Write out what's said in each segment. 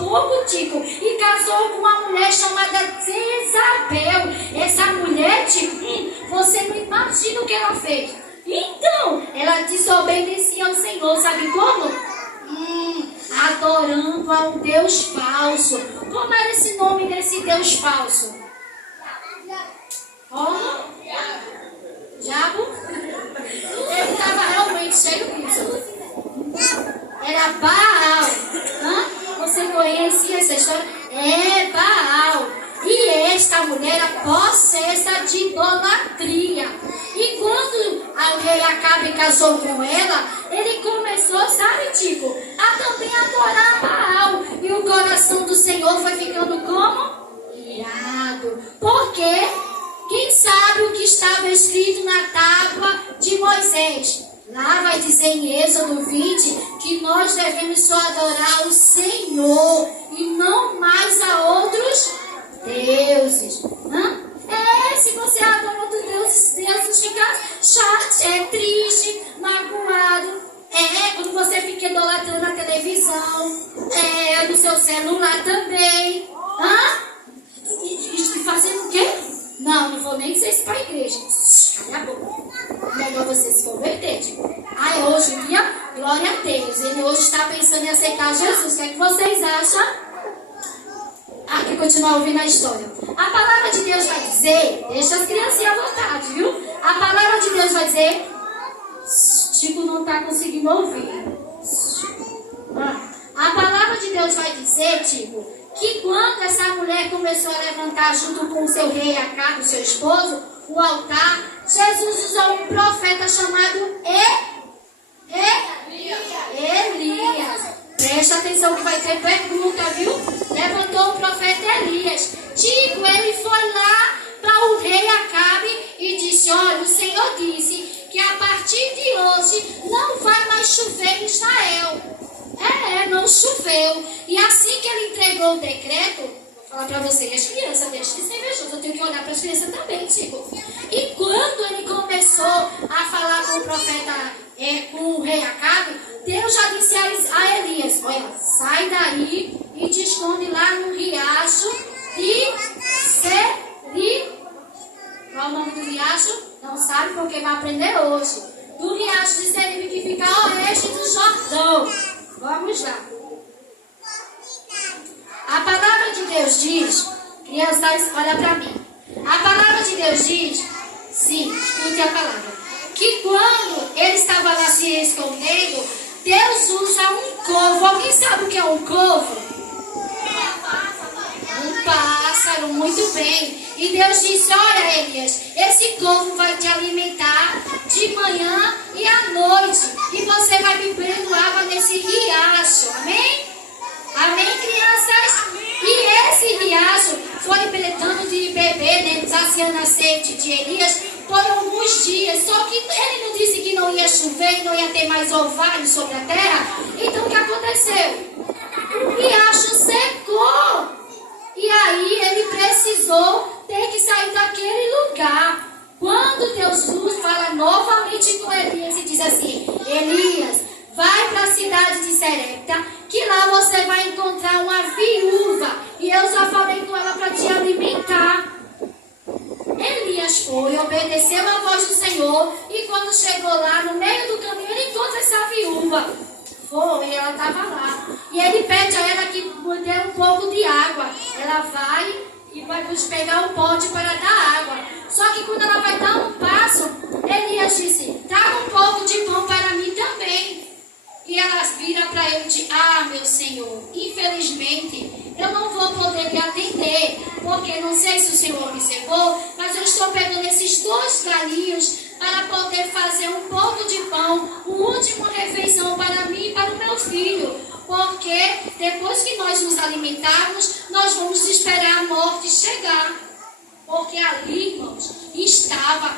pouco, Tico, e casou com uma mulher chamada Jezabel. Essa mulher, Tico, você não imagina o que ela fez. Então, ela desobedecia ao Senhor, sabe como? Adorando a um Deus falso. Como era esse nome desse Deus falso? Como? Diabo? Ele estava realmente cheio disso. Era Baal. Você conhecia essa história? É Baal. E esta mulher era possessa de idolatria. E quando o rei Acabe casou com ela, ele começou, sabe, Tico, a também adorar Baal. E o coração do Senhor foi ficando como? Irado. Por quê? Quem sabe o que estava escrito na tábua de Moisés? Lá vai dizer em Êxodo 20 que nós devemos só adorar o Senhor e não mais a outros deuses. Se você adora outros deuses fica chato, triste, magoado. Quando você fica idolatrando a televisão, no seu celular também. E fazendo o quê? Não vou nem dizer isso para a igreja. Cala a boca. Melhor você se converter. Hoje em dia, glória a Deus. Ele hoje está pensando em aceitar Jesus. O que é que vocês acham? Aqui continua ouvindo a história. A palavra de Deus vai dizer, deixa as criancinhas à vontade, viu? A palavra de Deus vai dizer, Chico não está conseguindo ouvir. A palavra de Deus vai dizer, Chico, que quando essa mulher começou a levantar junto com o seu rei Acabe, o seu esposo, o altar, Jesus usou um profeta chamado Elias. Presta atenção que vai ter pergunta, viu? Levantou o profeta Elias. Tico, ele foi lá para o rei Acabe e disse, olha, o Senhor disse que a partir de hoje não vai mais chover em Israel. Não choveu. E assim que ele entregou o decreto, vou falar para vocês, as crianças, deixa de ser invejoso, eu tenho que olhar para as crianças também, Tico. E quando ele começou a falar com o profeta, com o rei Acabe, Deus já disse a Elias, olha, sai daí e te esconde lá no riacho de Seri. Qual o nome do riacho? Não sabe porque vai aprender hoje. Do riacho de Seri que fica a oeste do Jordão. Vamos lá. A palavra de Deus diz, crianças, olha para mim. A palavra de Deus diz, sim, escute a palavra, que quando ele estava lá se escondendo, Deus usa um corvo. Alguém sabe o que é um corvo? Um pássaro, muito bem. E Deus disse, olha Elias, esse corvo vai te alimentar de manhã e à noite. E você vai bebendo água nesse riacho. Amém? Amém, crianças? E esse riacho foi tentando de beber, né, saciando a sede de Elias por alguns dias. Só que ele não disse que não ia chover e não ia ter mais orvalho sobre a terra. Então o que aconteceu? O riacho secou. E aí ele precisou ter que sair daquele lugar. Quando Deus fala novamente com Elias e diz assim, Elias, vai para a cidade de Serepta, que lá você vai encontrar uma viúva. E eu já falei com ela para te alimentar. Elias foi, obedeceu a voz do Senhor. E quando chegou lá, no meio do caminho, ele encontra essa viúva. Foi, ela estava lá. E ele pede a ela que dê um pouco de água. Ela vai e vai pegar um pote para dar água. Só que quando ela vai dar um passo, Elias disse, traga um pouco de pão para mim também. E ela vira para ele e diz, meu Senhor, infelizmente eu não vou poder lhe atender, porque não sei se o Senhor observou, mas eu estou pegando esses 2 galinhos para poder fazer um pouco de pão, uma última refeição para mim e para o meu filho, porque depois que nós nos alimentarmos, nós vamos esperar a morte chegar, porque ali, irmãos, estava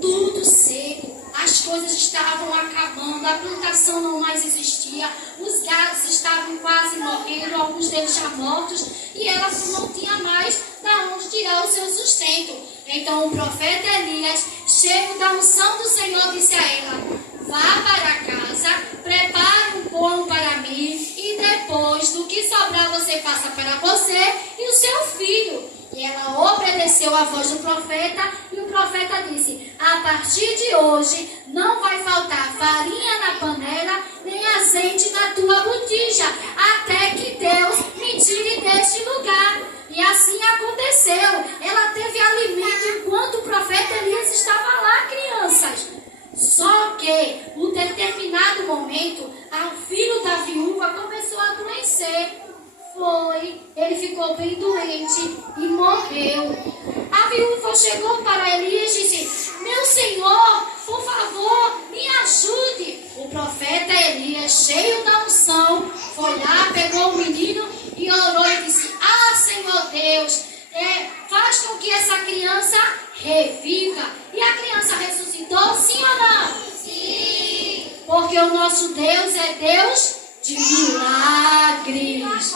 tudo seco. As coisas estavam acabando, a plantação não mais existia, os gados estavam quase morrendo, alguns deles já mortos, e ela não tinha mais da onde tirar o seu sustento. Então o profeta Elias, cheio da unção do Senhor, disse a ela, vá para casa, prepare um pão para mim e depois do que sobrar você faça para você e o seu filho. E ela obedeceu à voz do profeta e o profeta disse: a partir de hoje não vai faltar farinha na panela nem azeite na tua botija, até que Deus me tire deste lugar. E assim aconteceu. Ela teve alimento enquanto o profeta Elias estava lá, crianças. Só que, em determinado momento, o filho da viúva começou a adoecer. Ele ficou bem doente e morreu. A viúva chegou para Elias e disse: meu senhor, por favor, me ajude. O profeta Elias, cheio da unção, foi lá, pegou o menino e orou e disse: ah, Senhor Deus, faz com que essa criança reviva. E a criança ressuscitou, sim ou não? Sim. Porque o nosso Deus é Deus de milagres.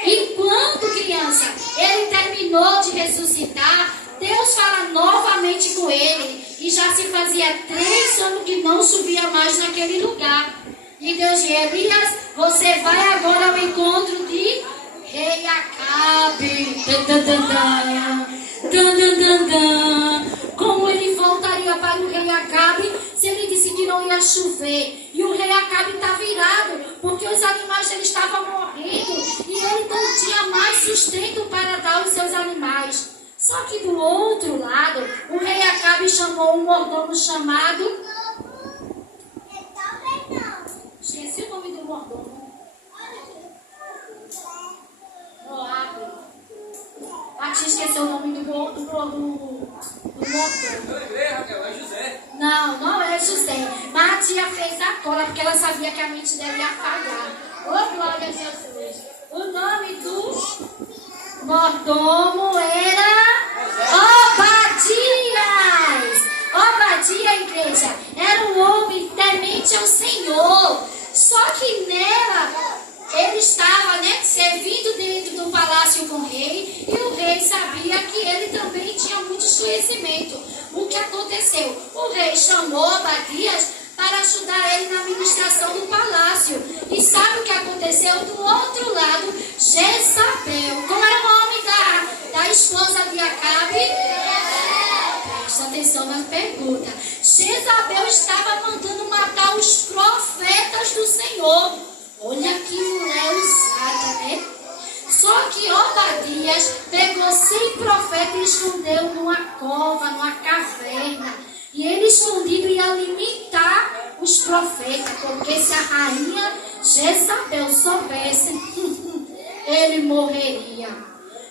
Enquanto criança, ele terminou de ressuscitar, Deus fala novamente com ele. E já se fazia 3 anos que não subia mais naquele lugar. E Deus disse: Elias, você vai agora ao encontro de rei Acabe. Como ele voltaria para o rei Acabe se ele disse que não ia chover? E o rei Acabe está virado, porque os animais dele estavam morrendo e ele não tinha mais sustento para dar aos seus animais. Só que do outro lado, o rei Acabe chamou um mordomo chamado... Esqueci o nome do mordomo. Moabe. A tia esqueceu o nome do mordomo. Eu lembrei, Raquel, é José. Não é José. Mas a tia fez a cola porque ela sabia que a mente dela ia falhar. Ô, glória a Jesus. O nome do mordomo era Obadias. Obadia, igreja, era um homem temente ao Senhor. Só que nela, ele estava, servindo dentro do palácio com o rei. E o rei sabia que ele também tinha muito conhecimento. O que aconteceu? O rei chamou Obadias para ajudar ele na administração do palácio. E sabe o que aconteceu? Do outro lado, Jezabel. Qual era o nome da esposa de Acabe? Presta atenção na pergunta. Jezabel estava mandando matar os profetas do Senhor. Olha que mulher usada, né? Só que Obadias pegou 100 profetas e escondeu numa cova, numa caverna. E ele escondido ia limitar os profetas, porque se a rainha Jezabel soubesse, ele morreria.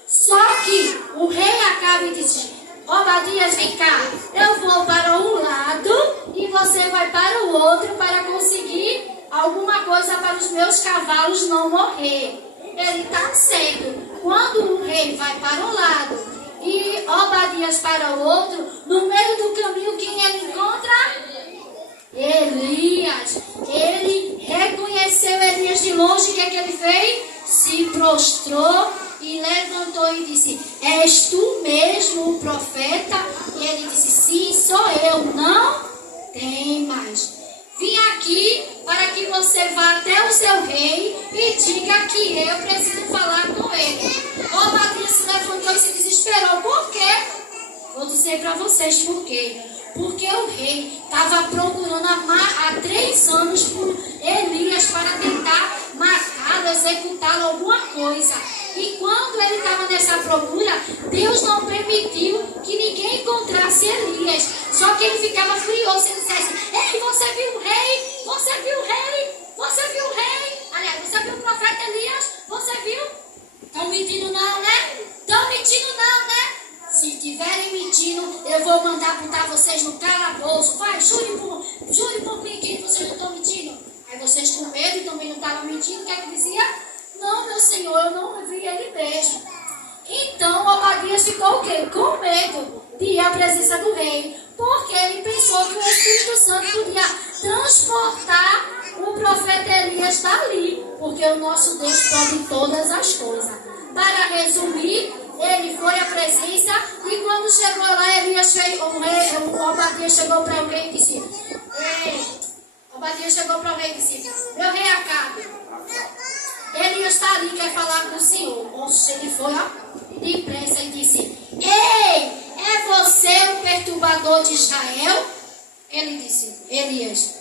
Só que o rei Acabe disse: Obadias, vem cá, eu vou para um lado e você vai para o outro para conseguir alguma coisa para os meus cavalos não morrer. Ele está certo. Quando o rei vai para um lado e Obadias para o outro, no meio do caminho, quem ele encontra? Elias. Ele reconheceu Elias de longe. O que é que ele fez? Se prostrou e levantou e disse: és tu mesmo o profeta? E ele disse: sim, sou eu. Não tem mais. Vim aqui para que você vá até o seu rei e diga que eu preciso falar com ele. Obadias se levantou e se desesperou. Por quê? Vou dizer para vocês por quê. Porque o rei estava procurando há 3 anos por Elias para tentar matá-lo, executá-lo, alguma coisa. E quando ele estava nessa procura, Deus não permitiu que ninguém encontrasse Elias. Só que ele ficava furioso. Ele dissesse: ei, você viu o rei? Você viu o rei? Você viu o rei? Aliás, você viu o profeta Elias? Você viu? Estão mentindo não, né? Estão mentindo não, né? Se estiverem mentindo, eu vou mandar botar vocês no calabouço. Vai, jure por mim que vocês não estão mentindo. Aí vocês com medo e também não estavam mentindo. O que é que dizia? Não, meu senhor, eu não vi ele mesmo. Então Obadias ficou o quê? Com medo de ir à presença do rei. Porque ele pensou que o Espírito Santo podia transportar o profeta Elias dali. Porque o nosso Deus pode todas as coisas. Para resumir, ele foi à presença e quando chegou lá, Elias fez, o Obadias chegou para o rei e disse: ei, Obadias chegou para o rei e disse: meu rei Acabe, Elias está ali, quer falar com o senhor. Oxe, ele foi, ó, depressa e disse: ei, é você o perturbador de Israel? Ele disse: Elias,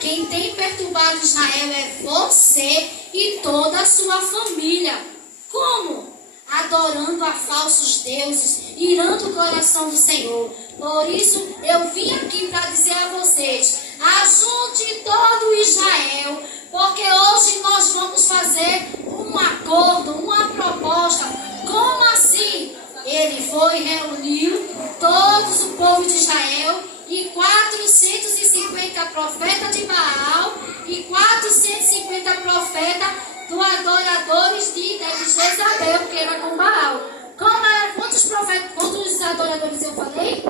quem tem perturbado Israel é você e toda a sua família. Como? Adorando a falsos deuses, irando o coração do Senhor. Por isso eu vim aqui para dizer a vocês: ajunte todo o Israel, porque hoje nós vamos fazer um acordo, uma proposta. Como assim? Ele foi e reuniu todos o povo de Israel e 450 profetas de Baal e 450 profetas dos adoradores de Jezabel, que era com Baal. Como era, quantos profetas, quantos adoradores eu falei?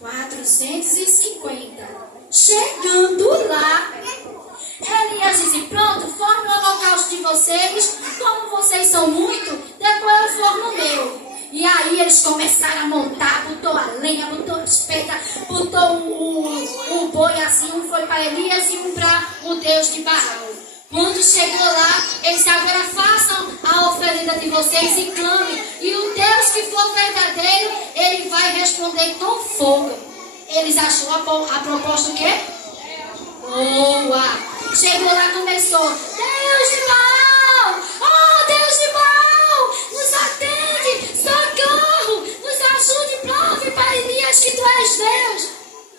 450. Chegando lá, Elias disse: pronto, forme o holocausto de vocês. Como vocês são muito, depois eu formo o meu. E aí eles começaram a montar, botou a lenha, botou espeta, botou o boi assim, um foi para Elias e um para o Deus de Baal. Quando chegou lá, ele disse: agora façam a oferenda de vocês e clame. E o Deus que for verdadeiro, ele vai responder com fogo. Eles achou a proposta o quê? Boa! Chegou lá, começou: Deus de Baal! Oh, Deus de Baal! Nos atende! Socorro! Nos ajude! Prove para Elias que tu és Deus!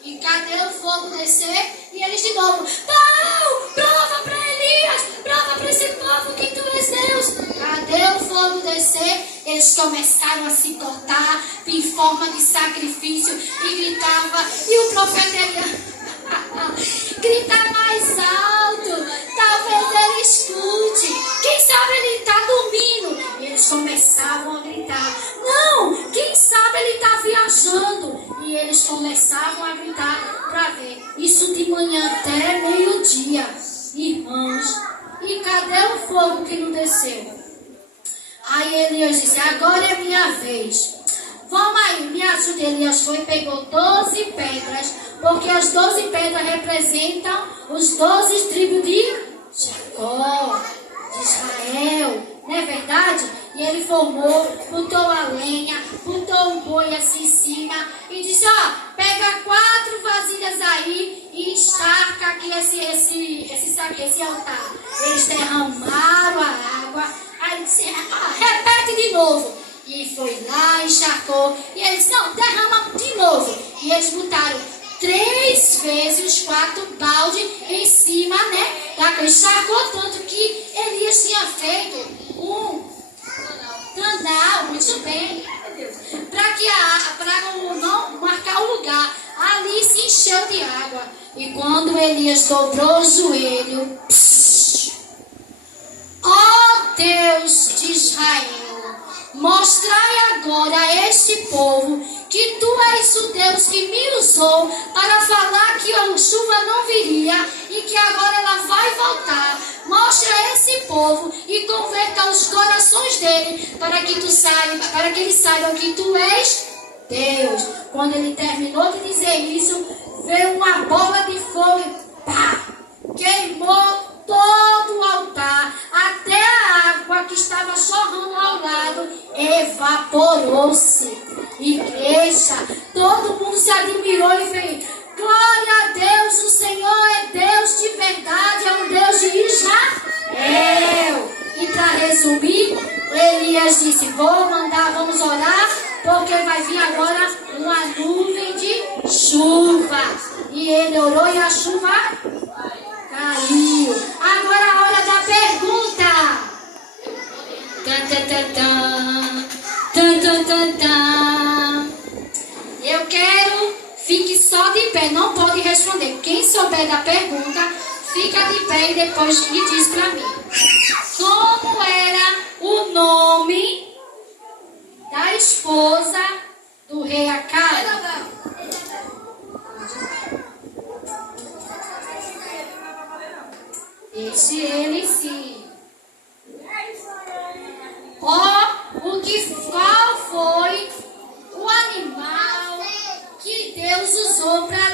E cadê o fogo descer? E eles de novo: Baal! Prova para Elias! Prova para esse povo que tu és Deus! Cadê o fogo descer? Eles começaram a se cortar em forma de sacrifício e gritavam. E o profeta Elias grita mais alto, talvez ele escute. Quem sabe ele está dormindo? E eles começavam a gritar: não, quem sabe ele está viajando. E eles começavam a gritar para ver. Isso de manhã até meio-dia. Irmãos, e cadê o fogo que não desceu? Aí Elias disse: agora é minha vez. Vamos aí, me ajude. Elias foi e pegou 12 pedras, porque as 12 pedras representam os 12 tribos de Jacó, de Israel, não é verdade? E ele formou, botou a lenha, botou um boi assim em cima e disse: ó, pega 4 vasilhas aí e encharca aqui esse altar. Eles derramaram a água, aí ele disse: repete de novo. E foi lá, encharcou. E eles disse: não, derrama de novo. E eles botaram 3 vezes os 4 baldes em cima, né? Encharcou tanto que Elias tinha feito um canal, muito bem, para não marcar o lugar. Ali se encheu de água. E quando Elias dobrou o joelho, ó Deus de Israel, mostrai agora a este povo que tu és o Deus que me usou para falar que a chuva não viria e que agora ela vai voltar. Mostra a esse povo e converta os corações dele para que eles saibam que tu és Deus. Quando ele terminou de dizer isso, veio uma bola de fogo e pá, queimou todo o altar, até a água que estava jorrando ao lado evaporou-se. Igreja, todo mundo se admirou e fez: glória a Deus, o Senhor é Deus de verdade, é um Deus de Israel. E para resumir, Elias disse: vamos orar, porque vai vir agora uma nuvem de chuva. E ele orou e a chuva caiu. Agora a hora da pergunta. Eu quero, fique só de pé, não pode responder. Quem souber da pergunta, fica de pé e depois me diz para mim. Como era o nome da esposa do rei Acabe? Esse ele sim. Qual foi o animal que Deus Deus usou para